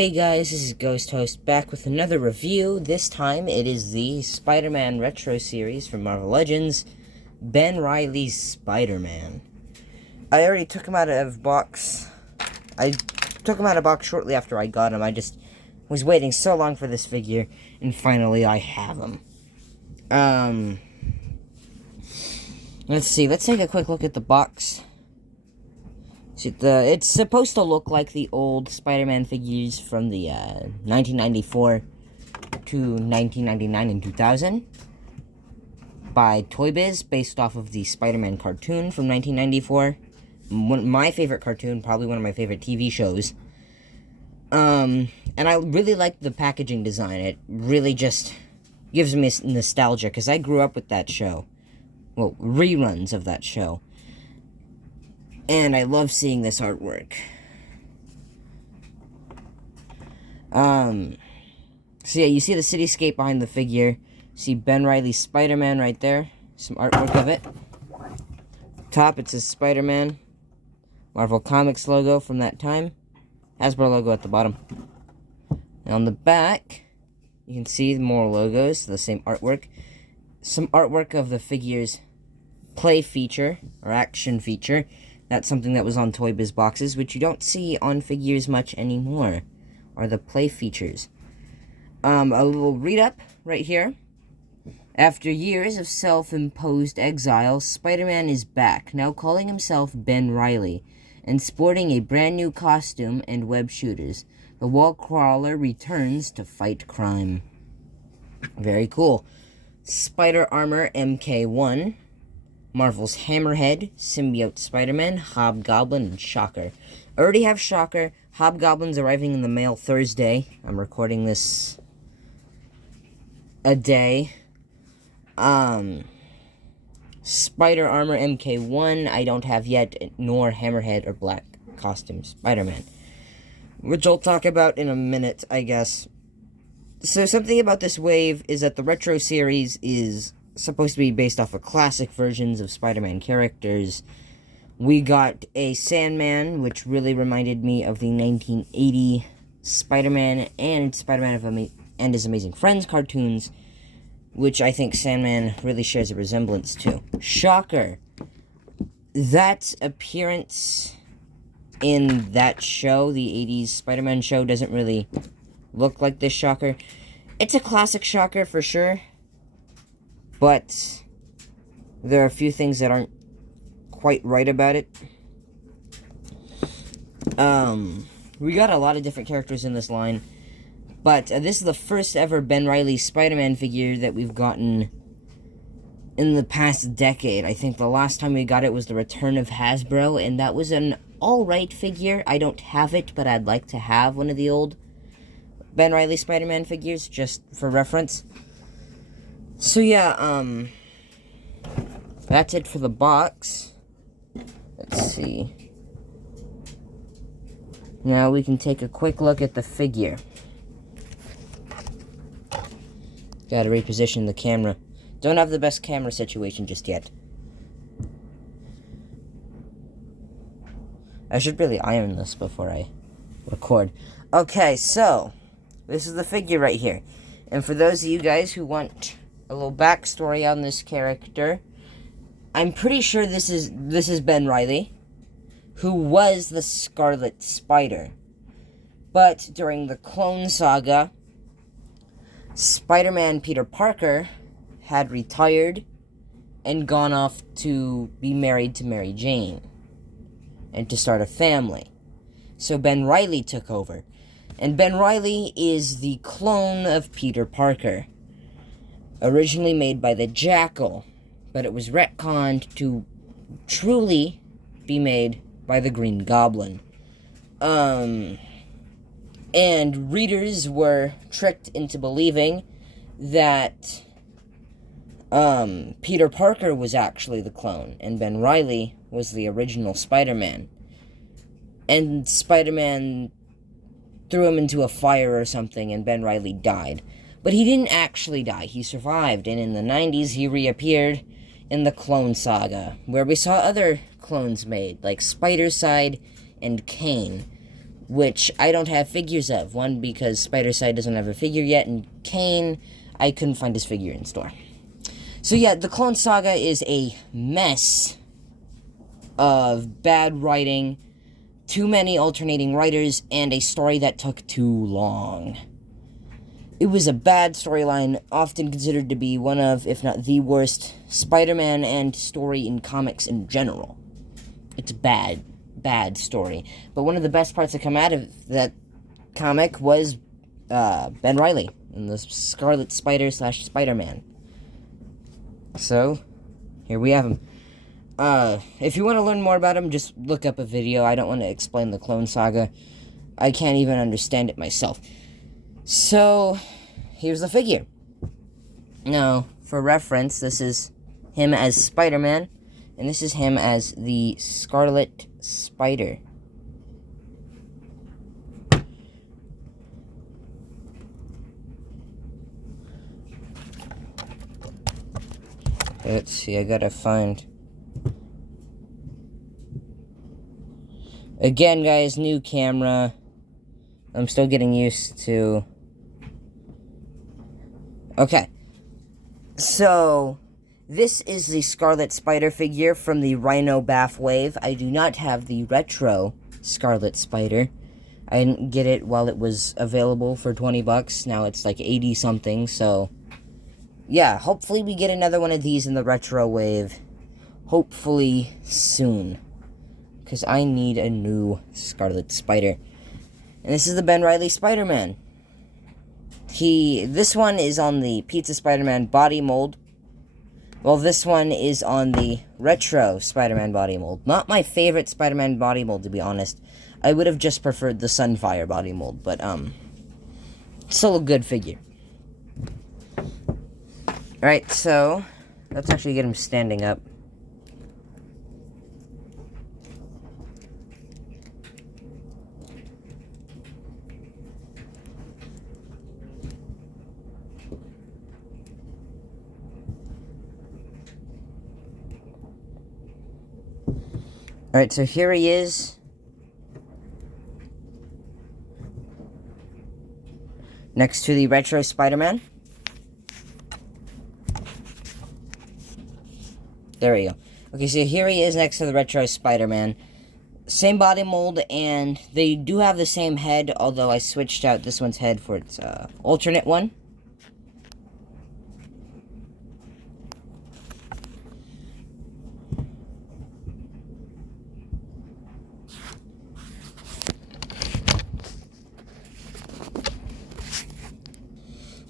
Hey guys, this is Ghost Host back with another review. This time it is the Spider-Man Retro Series from Marvel Legends, Ben Reilly's Spider-Man. I already took him out of box. I took him out of box shortly after I got him. I just was waiting so long for this figure, and finally I have him. Let's see, let's take a quick look at the box. It's supposed to look like the old Spider-Man figures from the 1994 to 1999 and 2000 by Toy Biz, based off of the Spider-Man cartoon from 1994. My favorite cartoon, probably one of my favorite TV shows. And I really like the packaging design. It really just gives me nostalgia, because I grew up with that show. Well, reruns of that show. And I love seeing this artwork. So yeah, you see the cityscape behind the figure. See Ben Reilly's Spider-Man right there. Some artwork of it. Top, it says Spider-Man. Marvel Comics logo from that time. Hasbro logo at the bottom. And on the back, you can see more logos, the same artwork. Some artwork of the figure's play feature, or action feature. That's something that was on Toy Biz boxes, which you don't see on figures much anymore, are the play features. A little read-up right here. After years of self-imposed exile, Spider-Man is back, now calling himself Ben Reilly, and sporting a brand new costume and web shooters. The wall crawler returns to fight crime. Very cool. Spider Armor MK1. Marvel's Hammerhead, Symbiote Spider-Man, Hobgoblin, and Shocker. I already have Shocker. Hobgoblin's arriving in the mail Thursday. I'm recording this a day. Spider Armor MK1 I don't have yet, nor Hammerhead or Black Costume Spider-Man, which I'll talk about in a minute, I guess. So something about this wave is that the Retro Series is supposed to be based off of classic versions of Spider-Man characters. We got a Sandman, which really reminded me of the 1980 Spider-Man and Spider-Man and His Amazing Friends cartoons, which I think Sandman really shares a resemblance to. Shocker. That appearance in that show, the 80s Spider-Man show, doesn't really look like this Shocker. It's a classic Shocker for sure, but there are a few things that aren't quite right about it. We got a lot of different characters in this line, but this is the first ever Ben Reilly Spider-Man figure that we've gotten in the past decade. I think the last time we got it was the return of Hasbro, and that was an alright figure. I don't have it, but I'd like to have one of the old Ben Reilly Spider-Man figures, just for reference. So yeah, that's it for the box. Let's see. Now we can take a quick look at the figure. Gotta reposition the camera. Don't have the best camera situation just yet. I should really iron this before I record. Okay, so this is the figure right here. And for those of you guys who want a little backstory on this character, I'm pretty sure this is Ben Reilly, who was the Scarlet Spider. But during the Clone Saga, Spider-Man Peter Parker had retired and gone off to be married to Mary Jane and to start a family. So Ben Reilly took over. And Ben Reilly is the clone of Peter Parker, originally made by the Jackal, but it was retconned to truly be made by the Green Goblin. And readers were tricked into believing that Peter Parker was actually the clone, and Ben Reilly was the original Spider-Man. And Spider-Man threw him into a fire or something, and Ben Reilly died. But he didn't actually die. He survived, and in the 90s he reappeared in the Clone Saga, where we saw other clones made, like Spider-Side and Kane. which I don't have figures of. One, because Spider-Side doesn't have a figure yet, and Kane, I couldn't find his figure in store. So yeah, the Clone Saga is a mess of bad writing, too many alternating writers, and a story that took too long. It was a bad storyline, often considered to be one of, if not the worst, Spider-Man and story in comics in general. It's bad story. But one of the best parts that come out of that comic was Ben Reilly and the Scarlet Spider / Spider-Man. So, here we have him. If you want to learn more about him, just look up a video. I don't want to explain the Clone Saga. I can't even understand it myself. So, here's the figure. Now, for reference, this is him as Spider-Man, and this is him as the Scarlet Spider. Let's see, I gotta find... Again, guys, new camera. I'm still getting used to... Okay. So, this is the Scarlet Spider figure from the Rhino Bath Wave. I do not have the retro Scarlet Spider. I didn't get it while it was available for 20 bucks. Now it's like 80 something, so... Yeah, hopefully we get another one of these in the retro wave. Hopefully soon. Because I need a new Scarlet Spider. And this is the Ben Reilly Spider-Man. This one is on the Pizza Spider-Man body mold. Well, this one is on the retro Spider-Man body mold. Not my favorite Spider-Man body mold, to be honest. I would have just preferred the Sunfire body mold, but, still a good figure. Alright, so, let's actually get him standing up. Alright, so here he is. Next to the retro Spider-Man. There we go. Okay, so here he is next to the retro Spider-Man. Same body mold, and they do have the same head, although I switched out this one's head for its alternate one.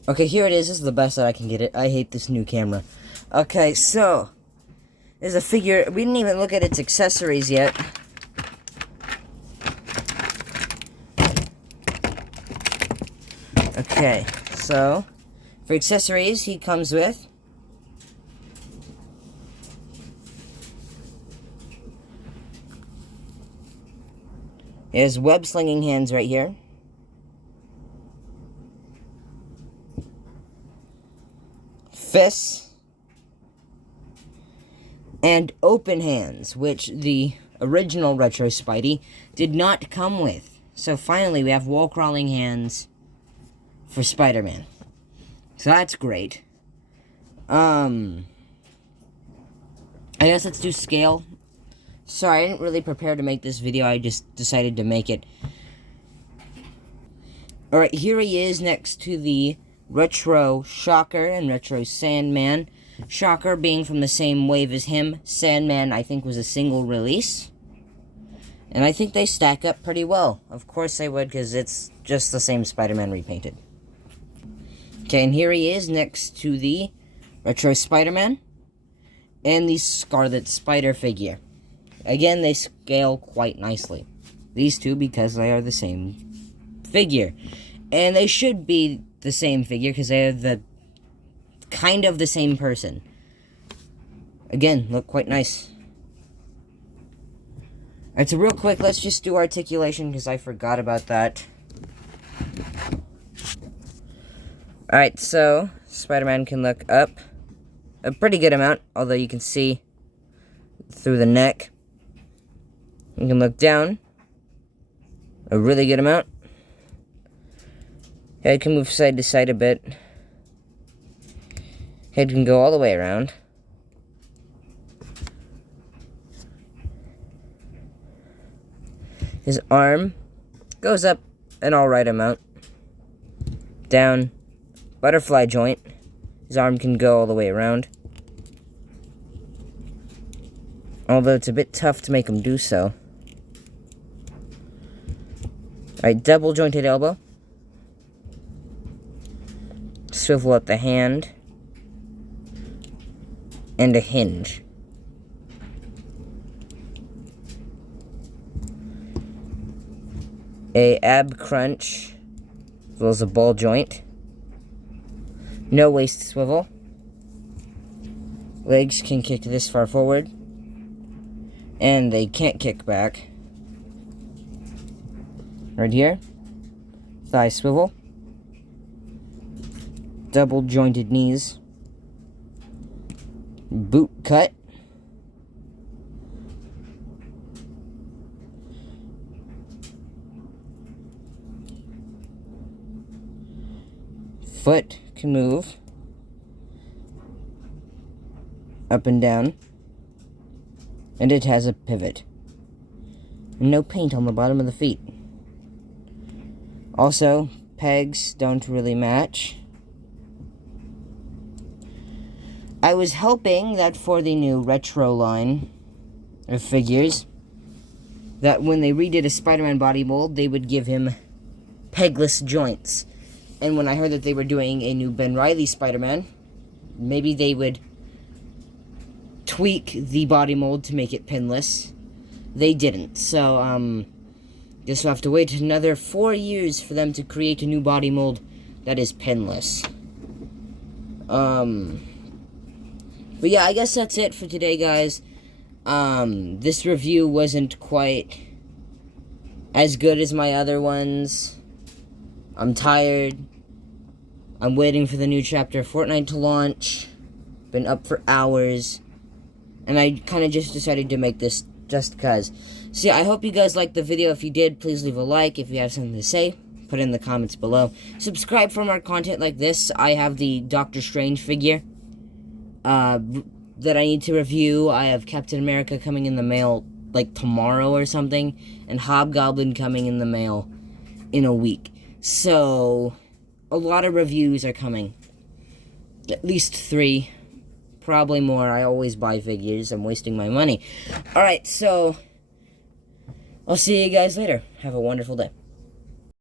Okay, here it is. This is the best that I can get it. I hate this new camera. Okay, so... There's a figure. We didn't even look at its accessories yet. Okay, so... For accessories, he comes with... He has web-slinging hands right here. Fists. And open hands, which the original Retro Spidey did not come with. So finally, we have wall-crawling hands for Spider-Man. So that's great. I guess let's do scale. Sorry, I didn't really prepare to make this video, I just decided to make it. Alright, here he is next to the Retro Shocker and Retro Sandman. Shocker being from the same wave as him. Sandman, I think, was a single release. And I think they stack up pretty well. Of course they would, because it's just the same Spider-Man repainted. Okay, and here he is next to the Retro Spider-Man and the Scarlet Spider figure. Again, they scale quite nicely. These two, because they are the same figure. And they should be the same figure, because they are the kind of the same person. Again, look quite nice. Alright, so real quick, let's just do articulation, because I forgot about that. Alright, so, Spider-Man can look up a pretty good amount, although you can see through the neck. You can look down a really good amount. Head can move side to side a bit. Head can go all the way around. His arm goes up an alright amount. Down, butterfly joint. His arm can go all the way around. Although it's a bit tough to make him do so. Alright, double jointed elbow. Swivel up the hand. And a hinge. A ab crunch, as well as a ball joint. No waist swivel. Legs can kick this far forward. And they can't kick back. Right here. Thigh swivel. Double jointed knees. Boot cut. Foot can move up and down, and it has a pivot. No paint on the bottom of the feet. Also, pegs don't really match. I was hoping that for the new retro line of figures, that when they redid a Spider-Man body mold, they would give him pegless joints. And when I heard that they were doing a new Ben Reilly Spider-Man, maybe they would tweak the body mold to make it pinless. They didn't. So, just have to wait another 4 years for them to create a new body mold that is pinless. But yeah, I guess that's it for today, guys. This review wasn't quite as good as my other ones. I'm tired. I'm waiting for the new chapter of Fortnite to launch. Been up for hours. And I kind of just decided to make this just because. So yeah, I hope you guys liked the video. If you did, please leave a like. If you have something to say, put it in the comments below. Subscribe for more content like this. I have the Doctor Strange figure that I need to review. I have Captain America coming in the mail like tomorrow or something. And Hobgoblin coming in the mail in a week. So, a lot of reviews are coming. At least 3. Probably more. I always buy figures. I'm wasting my money. Alright, so, I'll see you guys later. Have a wonderful day.